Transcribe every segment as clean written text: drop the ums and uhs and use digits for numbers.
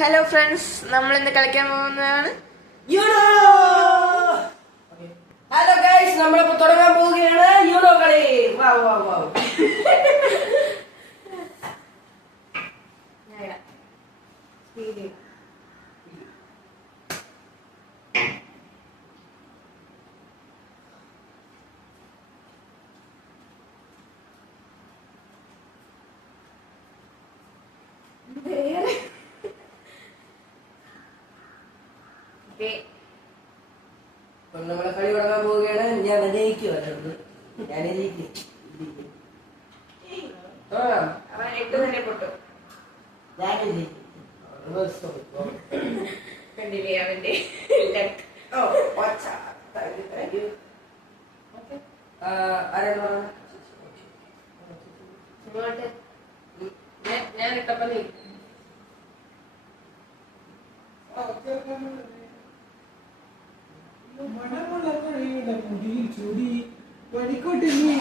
Hello friends, നമ്മൾ ഇന്ന് കളിക്കാൻ പോകുന്നതാണ് യൂണോ. ഹലോ ഗൈസ്, നമ്മളിപ്പോ തുടങ്ങാൻ പോവുകയാണ് യൂണോ കളി. വാവ് വാവ് വാവ്. നമ്മളെ കളി തുടങ്ങാൻ പോവുകയാണ്. ഞാൻ ജയിക്കും. ഞാൻ ജയിക്കും. തന്നെ പൊട്ടും. ഞാൻ ജയിക്കും. കണ്ടില്ലേ അവന്റെ ഞാൻ ഇട്ടപ്പോ മണമുള്ള മഴയുടെ മുടിയിൽ ചൂടി വടിക്കോട്ട് നീ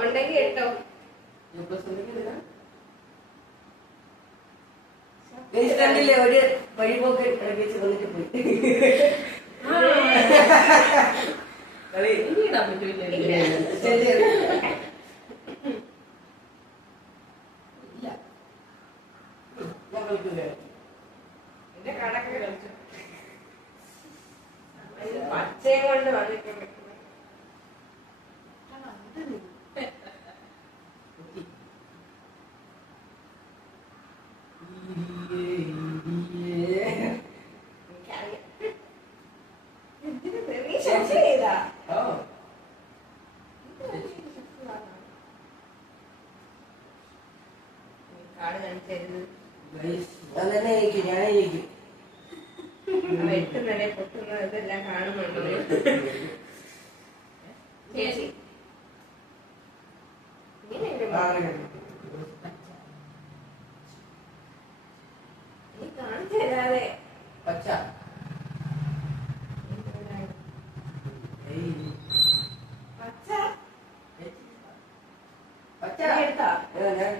ഉണ്ടെങ്കിൽ എട്ടോ കണ്ടില്ലേ ഒരു വഴിപോക്ക് ഇടയ്ക്ക് വെച്ച് വന്നിട്ട് പോയി കളി ഇടാൻ പറ്റൂല. ഞാൻ കളിക്കുക. എന്റെ കടക്ക് കളിച്ചു പച്ചയും കൊണ്ട് വന്നിട്ടുണ്ട്. വെട്ടുന്നതേ പൊട്ടുന്നത് ഇതെല്ലാം കാണുന്നുണ്ടോ ചേച്ചി? നീ കാണിച്ചു തരാതെ പച്ച പച്ച പച്ച എടുത്താ ഞാൻ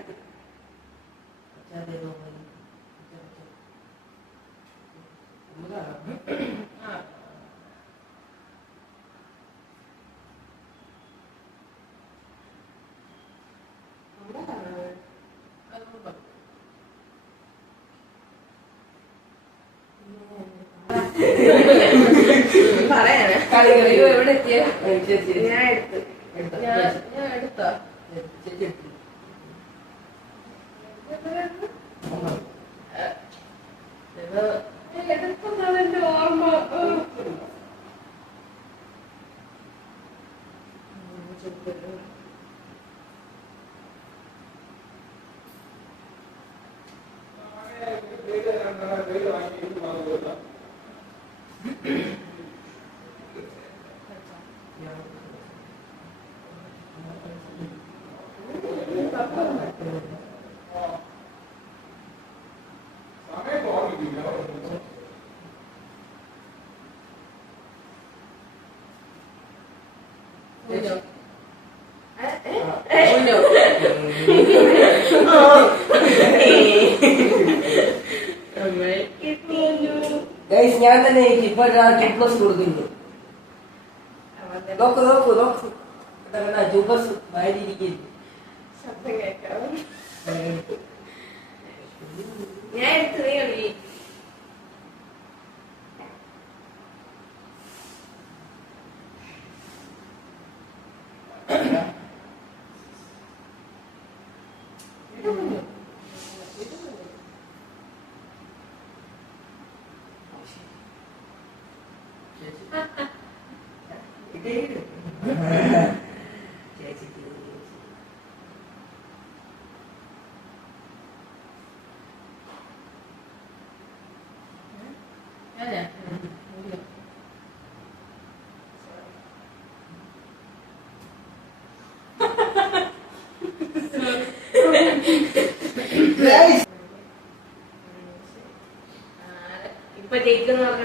പറയാനാ എവിടെ എത്തിയ ഞാൻ എടുത്തു ഞാൻ എടുത്തോ എടുക്കുന്നതിന്റെ ഓർമ്മ ഞാൻ തന്നെ ഇപ്പൊ പ്ലസ് കൊടുക്കുന്നു. നോക്കൂ നോക്കൂ നോക്കൂ ജൂബസ് വായിരിക്കുന്നു. ശബ്ദം കേൾക്കാം. ഞാൻ എടുത്ത് നീ കളി.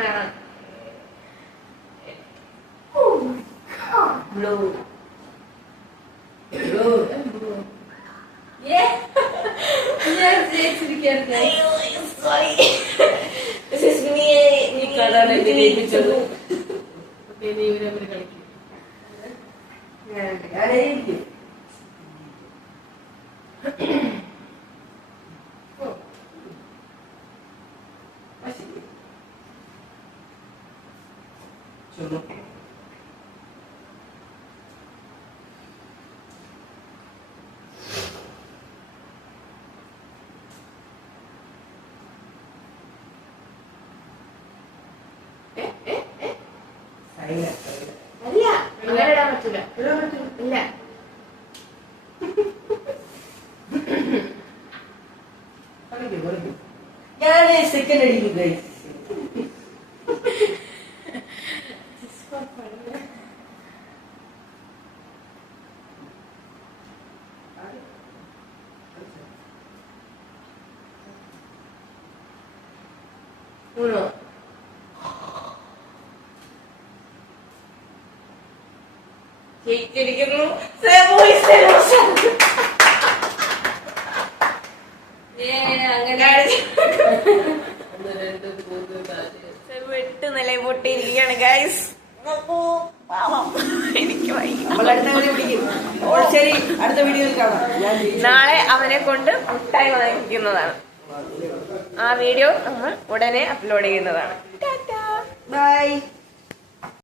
വേണം. ബ്ലൂ ഞാൻ ജയിച്ചിരിക്കട്ടെ. ഈ കളർ എന്നെ ജയിപ്പിച്ചത്. നീ ഇവരെ തമ്മിൽ കളിക്കും. ഞാനായിരിക്കും. ചുമ അല്ല അങ്ങനെ ഇടാൻ പറ്റൂല. ഇല്ല. ഞാൻ സെക്കൻഡ് അടിക്കും ഗൈസ്. Uno. ജയിച്ചിരിക്കുന്നു. അങ്ങനെ 1, 2, 3, 4. 8 നില പൊട്ടിയിരിക്കുകയാണ് ഗൈസ്. എനിക്ക് വയ്യ. നമ്മൾ അടുത്ത വീഡിയോ പിടിക്കും. ശരി, അടുത്ത വീഡിയോയിൽ കാണാം. നാളെ അവനെ കൊണ്ട് മുട്ടായി വാങ്ങിക്കുന്നതാണ്. ആ വീഡിയോ നമ്മൾ ഉടനെ അപ്ലോഡ് ചെയ്യുന്നതാണ്. ബൈ.